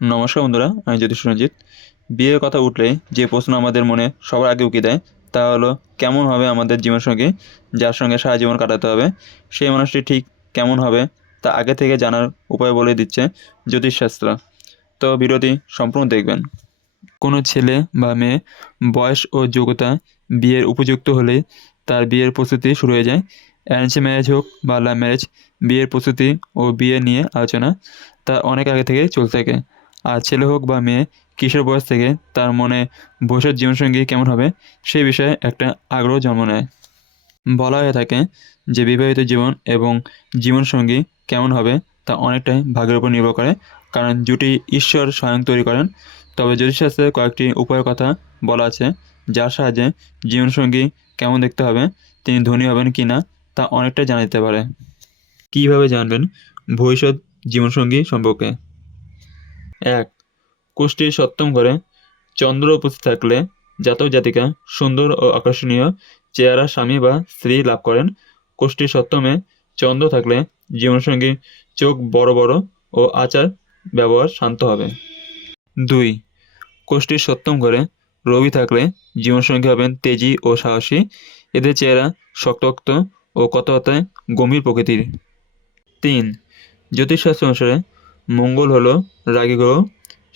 নমস্কার বন্ধুরা, আমি জ্যোতিষ রঞ্জিত। বিয়ের কথা উঠলেই যে প্রশ্ন আমাদের মনে সবার আগে উকি দেয় তা হলো, কেমন হবে আমাদের জীবনসঙ্গী, যার সঙ্গে সারা জীবন কাটাতে হবে সেই মানুষটি ঠিক কেমন হবে তা আগে থেকে জানার উপায় বলে দিচ্ছে জ্যোতিষশাস্ত্র। তো ভিডিওটি সম্পূর্ণ দেখবেন। কোনো ছেলে বা মেয়ে বয়স ও যোগ্যতা বিয়ের উপযুক্ত হলে তার বিয়ের প্রস্তুতি শুরু হয়ে যায়। অ্যারেঞ্জ ম্যারেজ হোক বা লাভ ম্যারেজ, বিয়ের প্রস্তুতি ও বিয়ে নিয়ে আলোচনা তা অনেক আগে থেকে চলতে থাকে। আর ছেলে হোক বা মেয়ে, কিশোর বয়স থেকে তার মনে ভবিষ্যৎ জীবনসঙ্গী কেমন হবে সেই বিষয়ে একটা আগ্রহ জন্ম নেয়। বলা হয়ে থাকে যে বিবাহিত জীবন এবং জীবনসঙ্গী কেমন হবে তা অনেকটাই ভাগ্যের উপর নির্ভর করে, কারণ জুটি ঈশ্বর স্বয়ং তৈরি করেন। তবে জ্যোতিষশাস্ত্রে কয়েকটি উপায়ের কথা বলা আছে, যার সাহায্যে জীবনসঙ্গী কেমন দেখতে হবে, তিনি ধনী হবেন কি না তা অনেকটাই জানা যেতে পারে। কীভাবে জানবেন ভবিষ্যৎ জীবনসঙ্গী সম্পর্কে? 1. কুষ্টির সপ্তম ঘরে চন্দ্র উপস্থিত থাকলে জাতক জাতিকা সুন্দর ও আকর্ষণীয় চেহারা স্বামী বা স্ত্রী লাভ করেন। কুষ্টির সপ্তমে চন্দ্র থাকলে জীবনসঙ্গী চোখ বড় বড় ও আচার ব্যবহার শান্ত হবে। 2. কুষ্টির সপ্তম ঘরে রবি থাকলে জীবনসঙ্গী হবেন তেজি ও সাহসী। এদের চেহারা শক্তপোক্ত ও কথাবার্তায় গম্ভীর প্রকৃতির। 3. জ্যোতিষশাস্ত্র অনুসারে মঙ্গল হলো রাগী গ্রহ,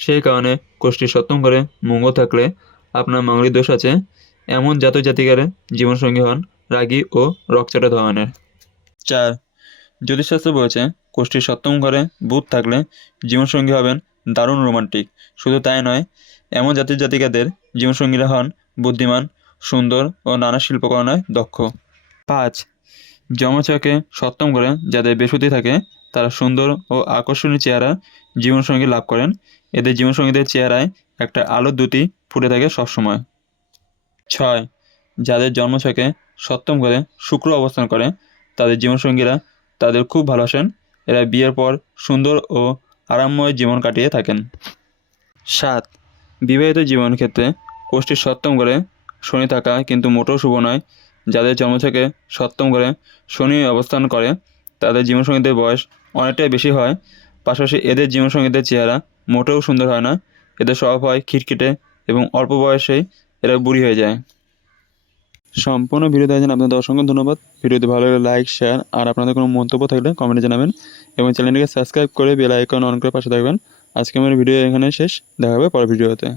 সেই কারণে কুষ্টির সপ্তম ঘরে মঙ্গল থাকলে আপনার মাঙ্গলিক দোষ আছে, এমন জাতক জাতিকার জীবনসঙ্গী হন রাগী ও রকচটা ধরনের। 4. জ্যোতিষশাস্ত্র বলেছে কুষ্টির সপ্তম ঘরে বুধ থাকলে জীবনসঙ্গী হবেন দারুণ রোমান্টিক। শুধু তাই নয়, এমন জাতির জাতিকাদের জীবনসঙ্গীরা হন বুদ্ধিমান, সুন্দর ও নানা শিল্পকর্ণায় দক্ষ। 5. জন্মছকে সপ্তম ঘরে যাদের বৃহস্পতি থাকে তারা সুন্দর ও আকর্ষণীয় চেহারা জীবনসঙ্গী লাভ করেন। এদের জীবনসঙ্গীদের চেহারায় একটা আলোর দ্যুতি ফুটে থাকে সবসময়। 6. যাদের জন্মছকে সপ্তম ঘরে শুক্র অবস্থান করে তাদের জীবনসঙ্গীরা তাদের খুব ভালোবাসেন। এরা বিয়ের পর সুন্দর ও আরামময় জীবন কাটিয়ে থাকেন। 7. বিবাহিত জীবনের ক্ষেত্রে কুষ্টির সপ্তম ঘরে শনি থাকা কিন্তু মোটেও শুভ নয়। যাদের জন্মছকে সপ্তম ঘরে শনি অবস্থান করে তাদের জীবনসঙ্গীদের বয়স অনেকটাই বেশি হয়। পাশাপাশি এদের জীবনসঙ্গীদের চেহারা মোটেও সুন্দর হয় না। এদের স্বভাব হয় খিটখিটে এবং অল্প বয়সেই এরা বুড়ি হয়ে যায়। সম্পূর্ণ ভিডিও দেখার জন্য আপনাদের অসংখ্য ধন্যবাদ। ভিডিওটি ভালো লাগলে লাইক, শেয়ার আর আপনাদের কোনো মন্তব্য থাকলে কমেন্টে জানাবেন এবং চ্যানেলটিকে সাবস্ক্রাইব করে বেল আইকন অন করে পাশে থাকবেন। আজকে আমার ভিডিও এখানে শেষ, দেখা হবে পরের ভিডিওতে।